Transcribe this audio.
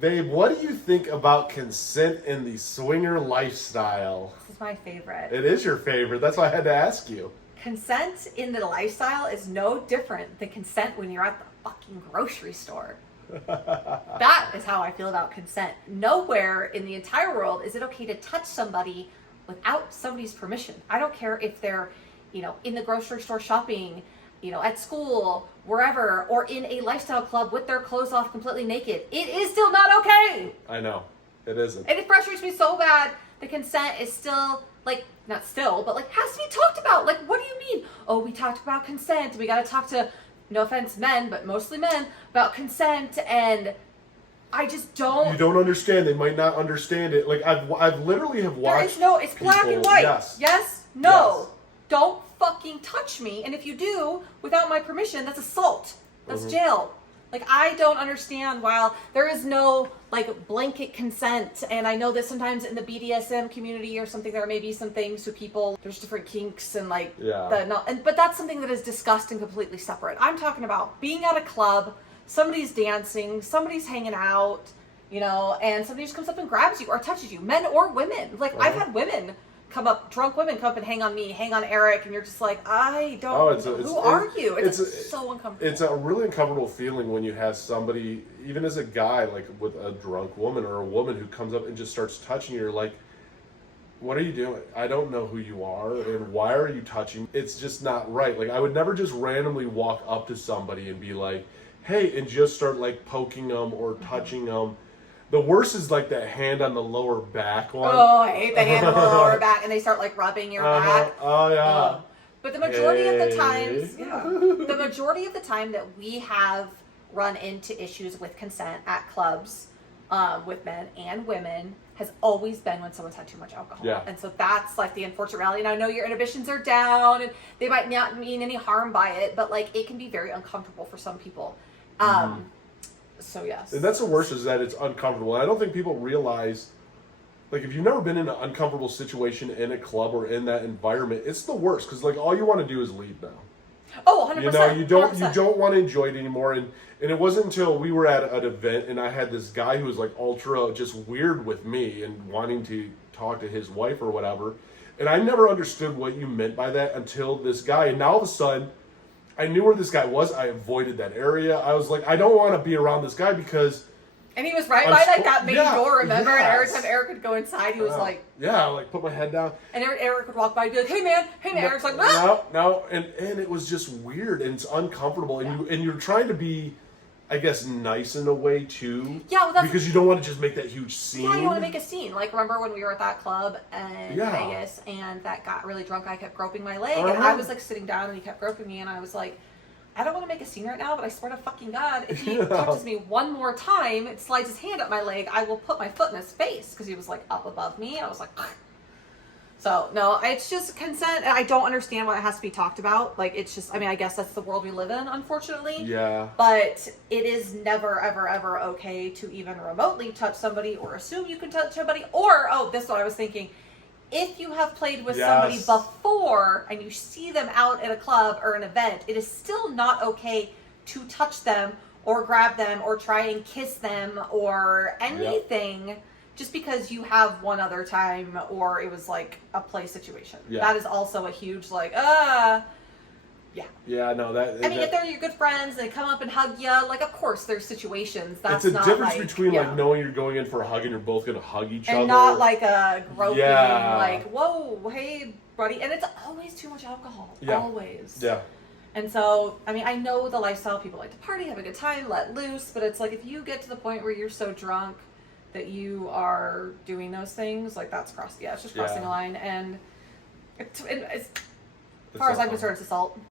Babe, what do you think about consent in the swinger lifestyle? This is my favorite. It is your favorite. That's why I had to ask you. Consent in the lifestyle is no different than consent when you're at the fucking grocery store. That is how I feel about consent. Nowhere in the entire world is it okay to touch somebody without somebody's permission. I don't care if they're, in the grocery store shopping, at school, wherever, or in a lifestyle club with their clothes off completely naked. It is still not okay. I know. It isn't. And it frustrates me so bad. The consent is still, not still, but has to be talked about. What do you mean? Oh, we talked about consent. We got to talk to, no offense, men, but mostly men, about consent. And I just don't. You don't understand. They might not understand it. I've literally have watched. It's black and white. Yes. Yes? No. Yes. Don't fucking touch me. And if you do, without my permission, that's assault. That's jail. I don't understand. While there is no blanket consent, and I know that sometimes in the BDSM community or something, there may be some things to people. There's different kinks and but that's something that is discussed and completely separate. I'm talking about being at a club, somebody's dancing, somebody's hanging out, and somebody just comes up and grabs you or touches you, men or women. I've had women drunk women come up and hang on me, hang on Eric, and you're just I don't. Who are you? It's so uncomfortable. It's a really uncomfortable feeling when you have somebody, even as a guy, with a drunk woman or a woman who comes up and just starts touching you. You're like, what are you doing? I don't know who you are, and why are you touching? It's just not right. I would never just randomly walk up to somebody and be like, hey, and just start poking them or touching them. The worst is that hand on the lower back one. Oh, I hate the hand on the lower back, and they start rubbing your back. Oh yeah. But the majority of the times, the majority of the time that we have run into issues with consent at clubs, with men and women, has always been when someone's had too much alcohol. Yeah. And so that's the unfortunate reality. And I know your inhibitions are down, and they might not mean any harm by it, but it can be very uncomfortable for some people. So yes. And that's the worst, is that it's uncomfortable. And I don't think people realize, if you've never been in an uncomfortable situation in a club or in that environment, it's the worst, because all you want to do is leave now. Oh, 100%. You don't want to enjoy it anymore. And it wasn't until we were at an event and I had this guy who was ultra just weird with me and wanting to talk to his wife or whatever. And I never understood what you meant by that until this guy. And now all of a sudden, I knew where this guy was. I avoided that area. I was I don't want to be around this guy because... And he was right by that main door, remember? Yes. And every time Eric would go inside, he was put my head down. And Eric would walk by and be like, hey man. No, Eric's No. And it was just weird and it's uncomfortable. And you're trying to be, I guess, nice in a way too. Yeah, because you don't want to just make that huge scene. Yeah, you want to make a scene. Remember when we were at that club in Vegas, and that got really drunk guy kept groping my leg, and I was sitting down and he kept groping me, and I was I don't want to make a scene right now, but I swear to fucking God, if he touches me one more time, it slides his hand up my leg, I will put my foot in his face, because he was up above me, and I was So, no, it's just consent, and I don't understand why it has to be talked about. It's just, I guess that's the world we live in, unfortunately. Yeah. But it is never, ever, ever okay to even remotely touch somebody or assume you can touch somebody. Or, this is what I was thinking. If you have played with somebody before and you see them out at a club or an event, it is still not okay to touch them or grab them or try and kiss them or anything just because you have one other time or it was a play situation. Yeah. That is also a huge Yeah, no, if they're your good friends and they come up and hug you, of course there's situations. That's it's a difference between knowing you're going in for a hug and you're both going to hug each other. And not a groping, whoa, hey, buddy. And it's always too much alcohol. Yeah. Always. Yeah. And so, I know the lifestyle, people like to party, have a good time, let loose, but it's if you get to the point where you're so drunk that you are doing those things, that's it's just crossing a line. And as far as I'm concerned, it's assault.